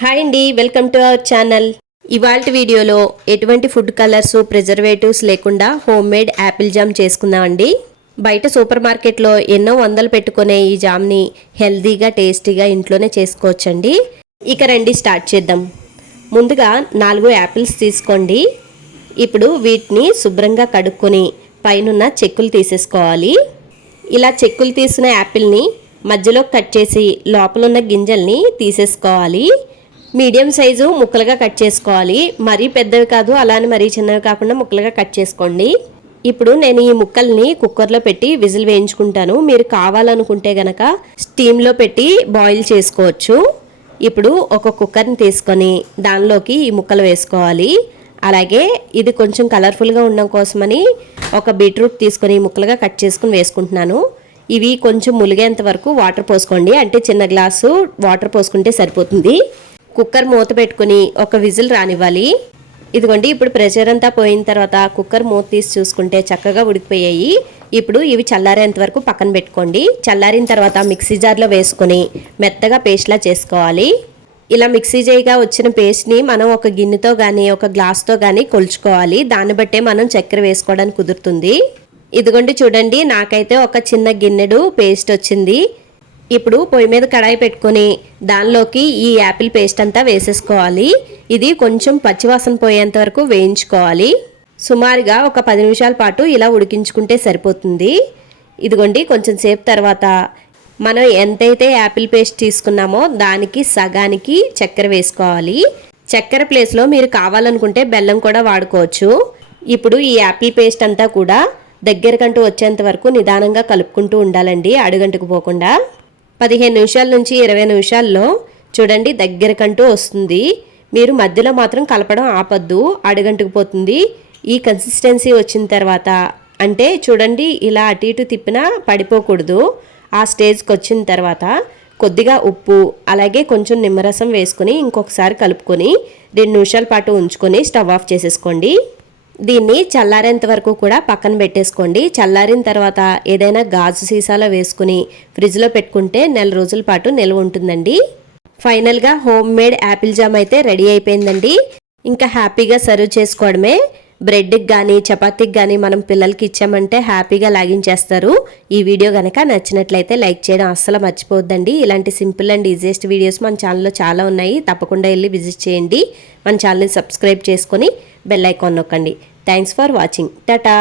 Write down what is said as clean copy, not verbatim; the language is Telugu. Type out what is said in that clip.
హాయ్ అండి, వెల్కమ్ టు అవర్ ఛానల్. ఇవాల్టి వీడియోలో ఎటువంటి ఫుడ్ కలర్స్ ప్రిజర్వేటివ్స్ లేకుండా హోమ్ మేడ్ యాపిల్ జామ్ చేసుకుందామండి. బయట సూపర్ మార్కెట్లో ఎన్నో వందలు పెట్టుకునే ఈ జామ్ని హెల్తీగా టేస్టీగా ఇంట్లోనే చేసుకోవచ్చండి. ఇక రండి స్టార్ట్ చేద్దాం. ముందుగా 4 యాపిల్స్ తీసుకోండి. ఇప్పుడు వీటిని శుభ్రంగా కడుక్కొని పైనున్న చెక్కులు తీసేసుకోవాలి. ఇలా చెక్కులు తీసిన యాపిల్ని మధ్యలో కట్ చేసి లోపలున్న గింజల్ని తీసేసుకోవాలి. మీడియం సైజు ముక్కలుగా కట్ చేసుకోవాలి. మరీ పెద్దవి కాదు, అలానే మరీ చిన్నవి కాకుండా ముక్కలుగా కట్ చేసుకోండి. ఇప్పుడు నేను ఈ ముక్కల్ని కుక్కర్లో పెట్టి విజిల్ వేయించుకుంటాను. మీరు కావాలనుకుంటే గనక స్టీమ్లో పెట్టి బాయిల్ చేసుకోవచ్చు. ఇప్పుడు ఒక కుక్కర్ని తీసుకొని దానిలోకి ఈ ముక్కలు వేసుకోవాలి. అలాగే ఇది కొంచెం కలర్ఫుల్గా ఉండడం కోసమని ఒక బీట్రూట్ తీసుకొని ముక్కలుగా కట్ చేసుకుని వేసుకుంటున్నాను. ఇవి కొంచెం ములిగేంత వరకు వాటర్ పోసుకోండి. అంటే చిన్న గ్లాసు వాటర్ పోసుకుంటే సరిపోతుంది. కుక్కర్ మూత పెట్టుకుని ఒక విజిల్ రానివ్వాలి. ఇదిగోండి, ఇప్పుడు ప్రెషర్ అంతా పోయిన తర్వాత కుక్కర్ మూత తీసి చూసుకుంటే చక్కగా ఉడికిపోయాయి. ఇప్పుడు ఇవి చల్లారేంత వరకు పక్కన పెట్టుకోండి. చల్లారిన తర్వాత మిక్సీ జార్లో వేసుకొని మెత్తగా పేస్ట్లా చేసుకోవాలి. ఇలా మిక్సీ చేయగా వచ్చిన పేస్ట్ని మనం ఒక గిన్నెతో కానీ ఒక గ్లాస్తో కానీ కొలుచుకోవాలి. దాన్ని బట్టే మనం చక్కెర వేసుకోవడానికి కుదురుతుంది. ఇదిగోండి చూడండి, నాకైతే ఒక చిన్న గిన్నెడు పేస్ట్ వచ్చింది. ఇప్పుడు పొయ్యి మీద కడాయి పెట్టుకొని దానిలోకి ఈ యాపిల్ పేస్ట్ అంతా వేసేసుకోవాలి. ఇది కొంచెం పచ్చివాసన పోయేంత వరకు వేయించుకోవాలి. సుమారుగా ఒక 10 నిమిషాల పాటు ఇలా ఉడికించుకుంటే సరిపోతుంది. ఇదిగోండి, కొంచెం సేపు తర్వాత మనం ఎంతైతే యాపిల్ పేస్ట్ తీసుకున్నామో దానికి సగానికి చక్కెర వేసుకోవాలి. చక్కెర ప్లేస్లో మీరు కావాలనుకుంటే బెల్లం కూడా వాడుకోవచ్చు. ఇప్పుడు ఈ యాపిల్ పేస్ట్ అంతా కూడా దగ్గరకంటూ వచ్చేంత వరకు నిదానంగా కలుపుకుంటూ ఉండాలండి, అడుగంటుకు పోకుండా. 15 నిమిషాల నుంచి 20 నిమిషాల్లో చూడండి దగ్గరకంటూ వస్తుంది. మీరు మధ్యలో మాత్రం కలపడం ఆపద్దు, అడుగంటుకు పోతుంది. ఈ కన్సిస్టెన్సీ వచ్చిన తర్వాత అంటే చూడండి ఇలా అటు ఇటు తిప్పినా పడిపోకూడదు. ఆ స్టేజ్కి వచ్చిన తర్వాత కొద్దిగా ఉప్పు అలాగే కొంచెం నిమ్మరసం వేసుకొని ఇంకొకసారి కలుపుకొని 2 నిమిషాల పాటు ఉంచుకొని స్టవ్ ఆఫ్ చేసేసుకోండి. దీన్ని చల్లారేంత వరకు కూడా పక్కన పెట్టేసుకోండి. చల్లారిన తర్వాత ఏదైనా గాజు సీసాలో వేసుకుని ఫ్రిడ్జ్లో పెట్టుకుంటే 1 రోజుల పాటు నిల్వ ఉంటుందండి. ఫైనల్గా హోమ్ మేడ్ యాపిల్ జామ్ అయితే రెడీ అయిపోయిందండి. ఇంకా హ్యాపీగా సర్వ్ చేసుకోవడమే. బ్రెడ్కి కానీ చపాతీకి కానీ మనం పిల్లలకి ఇచ్చామంటే హ్యాపీగా లాగించేస్తారు. ఈ వీడియో కనుక నచ్చినట్లయితే లైక్ చేయడం అస్సలు మర్చిపోవద్దండి. ఇలాంటి సింపుల్ అండ్ ఈజియెస్ట్ వీడియోస్ మన ఛానల్లో చాలా ఉన్నాయి. తప్పకుండా వెళ్ళి విజిట్ చేయండి. మన ఛానల్ని సబ్స్క్రైబ్ చేసుకొని బెల్ ఐకాన్ నొక్కండి. Thanks for watching. టాటా.